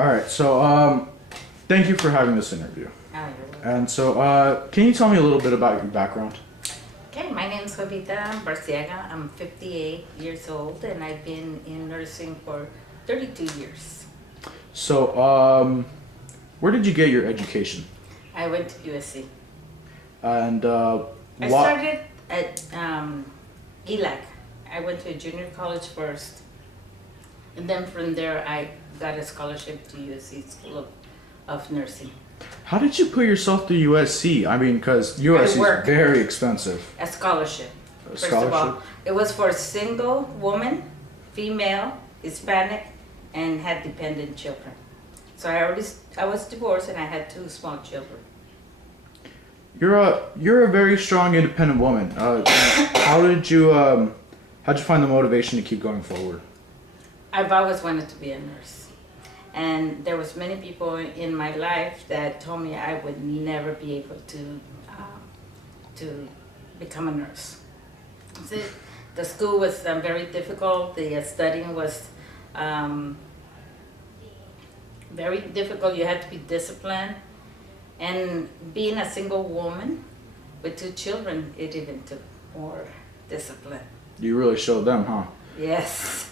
All right. So, thank you for having this interview. Oh, you're welcome. And so, can you tell me a little bit about your background? Okay, my name is Jovita Barciaga. I'm 58 years old and I've been in nursing for 32 years. So, where did you get your education? I went to USC. And I started at ELAC. I went to a junior college first. And then from there I got a scholarship to USC School of Nursing. How did you put yourself through USC? I mean, because USC work. is very expensive. A scholarship. A First of all, scholarship? it was for a single woman, female, Hispanic, and had dependent children. So I was divorced and I had 2 small children. You're a very strong, independent woman. How'd you find the motivation to keep going forward? I've always wanted to be a nurse. And there was many people in my life that told me I would never be able to become a nurse. See, the school was very difficult. The studying was very difficult. You had to be disciplined. And being a single woman with 2 children, it even took more discipline. You really showed them, huh? Yes.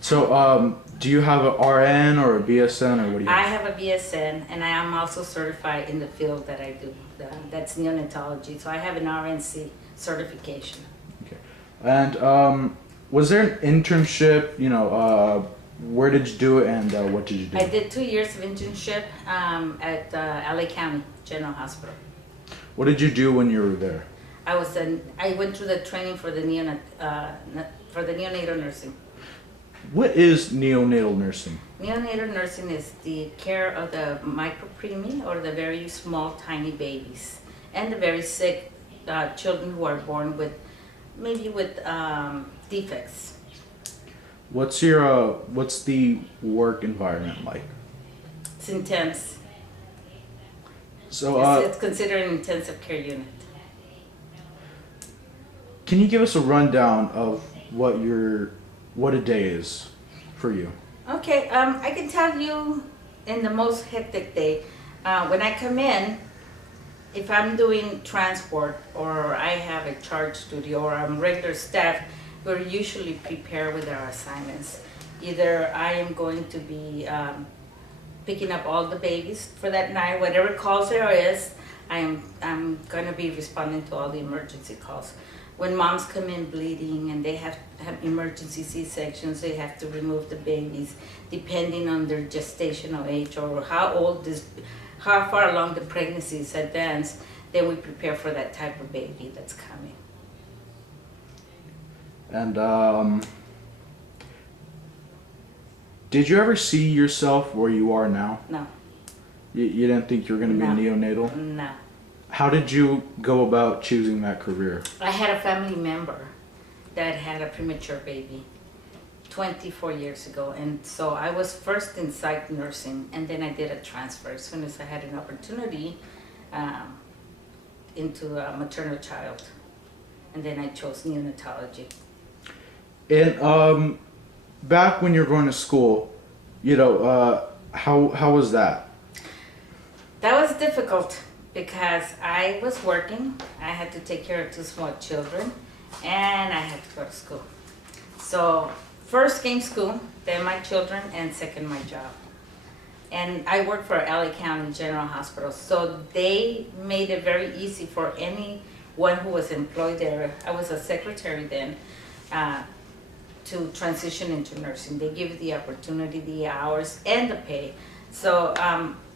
So, do you have an RN or a BSN or what do you I have? have a BSN and I am also certified in the field that I do. That's neonatology. So I have an RNC certification. Okay. And was there an internship? Where did you do it and what did you do? I did 2 years of internship at LA County General Hospital. What did you do when you were there? I went through the training for the neonatal nursing. What is neonatal nursing? Neonatal nursing is the care of the micropreemie or the very small tiny babies and the very sick children who are born with defects. What's the work environment like? It's intense. So, It's considered an intensive care unit. can you give us a rundown of what a day is for you? Okay, I can tell you in the most hectic day, when I come in, if I'm doing transport or I have a charge duty or I'm regular staff, we're usually prepared with our assignments. Either I am going to be picking up all the babies for that night, whatever calls there is, I'm going to be responding to all the emergency calls. When moms come in bleeding and they have emergency C-sections, they have to remove the babies depending on their gestational age or how far along the pregnancy is advanced, then we prepare for that type of baby that's coming. And did you ever see yourself where you are now? No. You didn't think you were going to be No. neonatal? No. How did you go about choosing that career? I had a family member that had a premature baby 24 years ago, and so I was first in psych nursing, and then I did a transfer as soon as I had an opportunity into a maternal child, and then I chose neonatology. And back when you were going to school, how was that? That was difficult because I was working, I had to take care of 2 small children, and I had to go to school. So first came school, then my children, and second my job. And I worked for LA County General Hospital, so they made it very easy for anyone who was employed there. I was a secretary then, to transition into nursing. They give you the opportunity, the hours, and the pay. So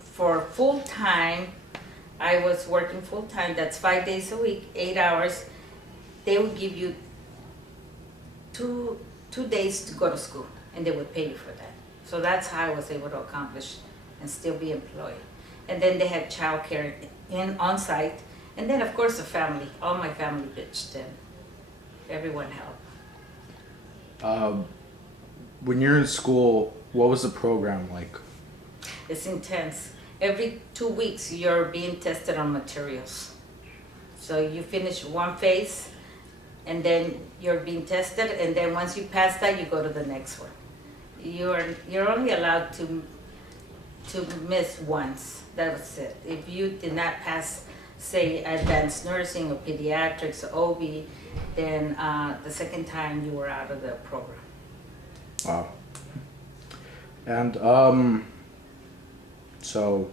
for full-time, I was working full-time, that's 5 days a week, 8 hours. They would give you two days to go to school, and they would pay you for that. So that's how I was able to accomplish and still be employed. And then they had childcare on site, and then of course the family. All my family pitched in. Everyone helped. When you're in school, what was the program like? It's intense. Every 2 weeks you're being tested on materials. So you finish one phase, and then you're being tested, and then once you pass that, you go to the next one. You're only allowed to to miss once. That was it. If you did not pass, say, advanced nursing or pediatrics or OB, then the second time you were out of the program. Wow. And so,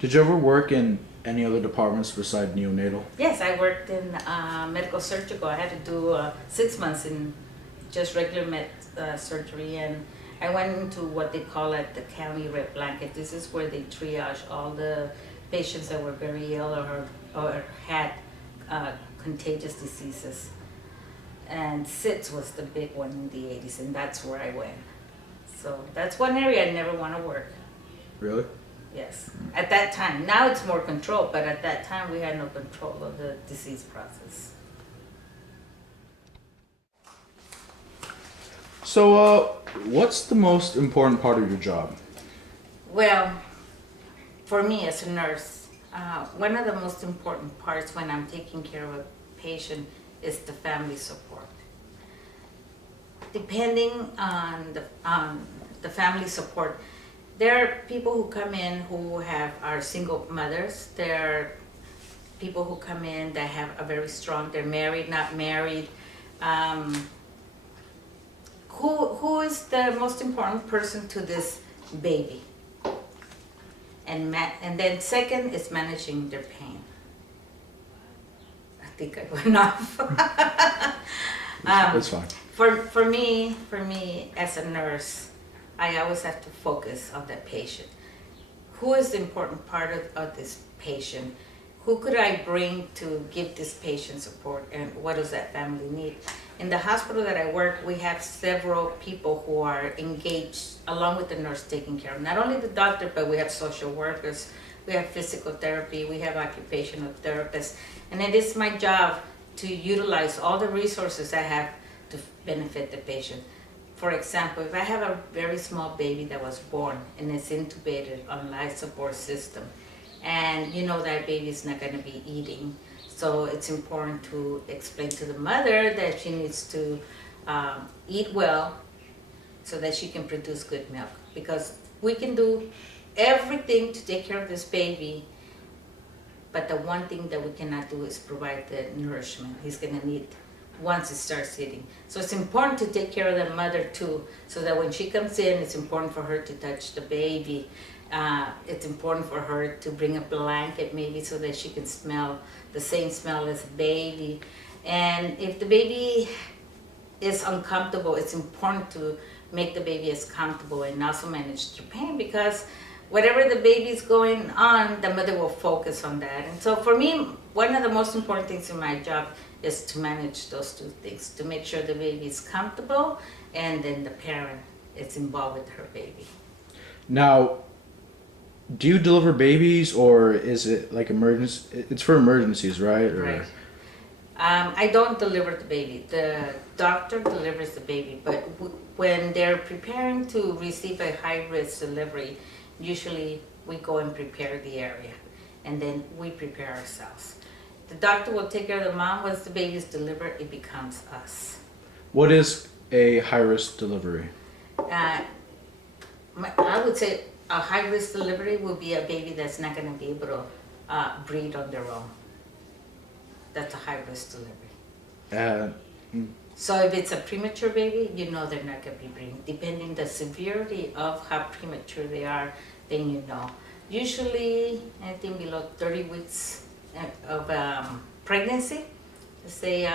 did you ever work in any other departments besides neonatal? Yes, I worked in medical surgical. I had to do 6 months in just regular surgery, and I went into what they call it the county red blanket. This is where they triage all the patients that were very ill or had contagious diseases. And SIDS was the big one in the 80s, and that's where I went. So that's one area I never want to work. Really? Yes, at that time. Now it's more control, but at that time we had no control of the disease process. So, what's the most important part of your job? Well, for me as a nurse, one of the most important parts when I'm taking care of a patient is the family support. Depending on the family support, there are people who come in who are single mothers. There are people who come in that have a very strong, they're married, not married. Who is the most important person to this baby? And then second is managing their pain. I think I went off. That's fine. For me as a nurse, I always have to focus on that patient. Who is the important part of this patient? Who could I bring to give this patient support, and what does that family need? In the hospital that I work, we have several people who are engaged along with the nurse taking care of not only the doctor, but we have social workers, we have physical therapy, we have occupational therapists, and it is my job to utilize all the resources I have to benefit the patient. For example, if I have a very small baby that was born and is intubated on life support system, and you know that baby is not going to be eating, so it's important to explain to the mother that she needs to eat well so that she can produce good milk. Because we can do everything to take care of this baby, but the one thing that we cannot do is provide the nourishment he's going to need once he starts eating. So it's important to take care of the mother too, so that when she comes in, it's important for her to touch the baby. It's important for her to bring a blanket maybe so that she can smell the same smell as the baby. And if the baby is uncomfortable, it's important to make the baby as comfortable and also manage the pain, because whatever the baby's going on, the mother will focus on that. And so for me, one of the most important things in my job is to manage those two things, to make sure the baby is comfortable and then the parent is involved with her baby. Now, do you deliver babies, or is it like emergency? It's for emergencies, right? Or... Right. I don't deliver the baby. The doctor delivers the baby, but when they're preparing to receive a high-risk delivery, usually we go and prepare the area, and then we prepare ourselves. The doctor will take care of the mom. Once the baby is delivered, it becomes us. What is a high-risk delivery? I would say a high-risk delivery will be a baby that's not going to be able to breathe on their own. That's a high-risk delivery. So if it's a premature baby, you know they're not going to be breathing. Depending the severity of how premature they are, then you know. Usually anything below 30 weeks of pregnancy, say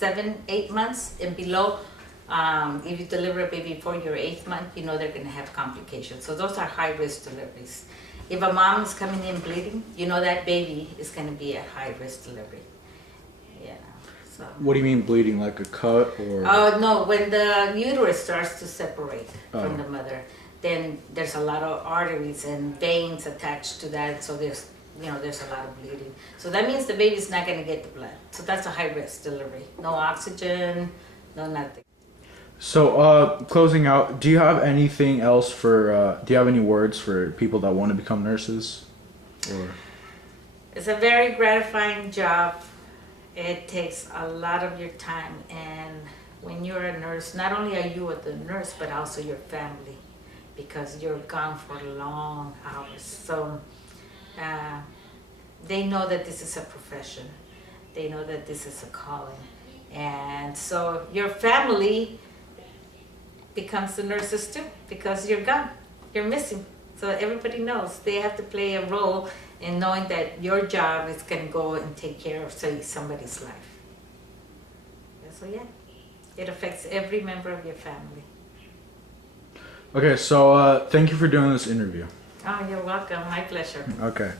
7-8 months and below. If you deliver a baby before your 8th month, you know they're going to have complications. So those are high-risk deliveries. If a mom is coming in bleeding, you know that baby is going to be a high-risk delivery. Yeah. So. What do you mean bleeding? Like a cut, or? Oh no! When the uterus starts to separate from the mother, then there's a lot of arteries and veins attached to that. So there's a lot of bleeding. So that means the baby's not going to get the blood. So that's a high-risk delivery. No oxygen, no nothing. So, closing out, do you have anything else do you have any words for people that want to become nurses? Or? It's a very gratifying job. It takes a lot of your time, and when you're a nurse, not only are you the nurse, but also your family. because you're gone for long hours. So they know that this is a profession. They know that this is a calling. And so your family becomes the nurses too, because you're gone, you're missing. So everybody knows they have to play a role in knowing that your job is going to go and take care of, say, somebody's life. So yeah, it affects every member of your family. Okay, so thank you for doing this interview. Oh, you're welcome. My pleasure. Okay.